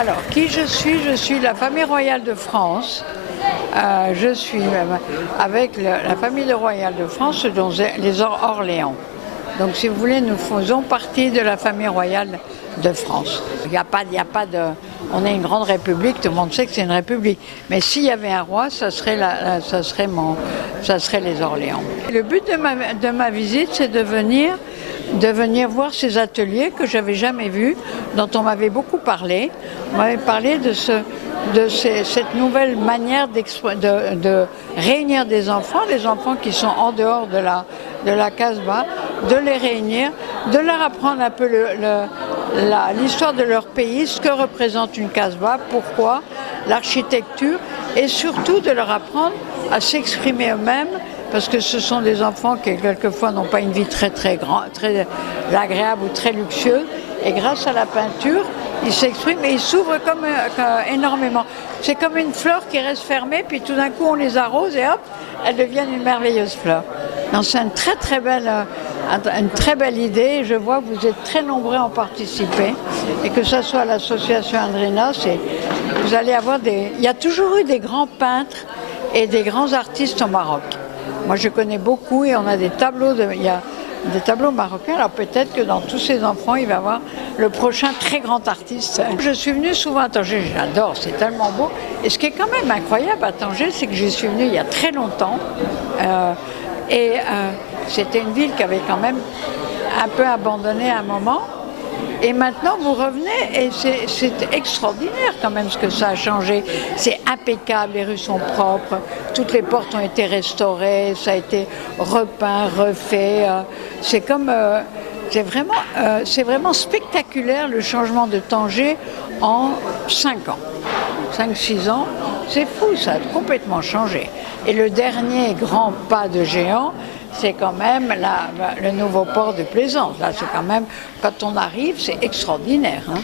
Alors, qui je suis? Je suis la famille royale de France. Je suis avec la famille royale de France, dont les Orléans. Donc, si vous voulez, nous faisons partie de la famille royale de France. Il n'y a pas de... On est une grande république, tout le monde sait que c'est une république. Mais s'il y avait un roi, ça serait les Orléans. Le but de ma visite, c'est de venir voir ces ateliers que j'avais jamais vus, dont on m'avait beaucoup parlé. On m'avait parlé de cette nouvelle manière de réunir des enfants, les enfants qui sont en dehors de la Casbah, de les réunir, de leur apprendre un peu l'histoire de leur pays, ce que représente une Casbah, pourquoi, l'architecture, et surtout de leur apprendre à s'exprimer eux-mêmes, parce que ce sont des enfants qui quelquefois n'ont pas une vie très agréable ou très luxueuse, et grâce à la peinture, ils s'expriment et ils s'ouvrent énormément. C'est comme une fleur qui reste fermée, puis tout d'un coup on les arrose et hop, elles deviennent une merveilleuse fleur. Donc c'est une très belle idée. Je vois que vous êtes très nombreux à en participer, et que ce soit l'association Andrina, vous allez avoir il y a toujours eu des grands peintres et des grands artistes au Maroc. Moi je connais beaucoup, et on a des tableaux, il y a des tableaux marocains, alors peut-être que dans tous ces enfants, il va y avoir le prochain très grand artiste. Je suis venue souvent à Tanger, j'adore, c'est tellement beau. Et ce qui est quand même incroyable à Tanger, c'est que je suis venue il y a très longtemps. C'était une ville qui avait quand même un peu abandonné à un moment. Et maintenant, vous revenez et c'est extraordinaire quand même ce que ça a changé. C'est impeccable, les rues sont propres, toutes les portes ont été restaurées, ça a été repeint, refait. C'est vraiment spectaculaire le changement de Tanger en 5 ans. 5-6 ans, c'est fou, ça a complètement changé. Et le dernier grand pas de géant, c'est quand même le nouveau port de Plaisance. Là, c'est quand même, quand on arrive, c'est extraordinaire. Hein.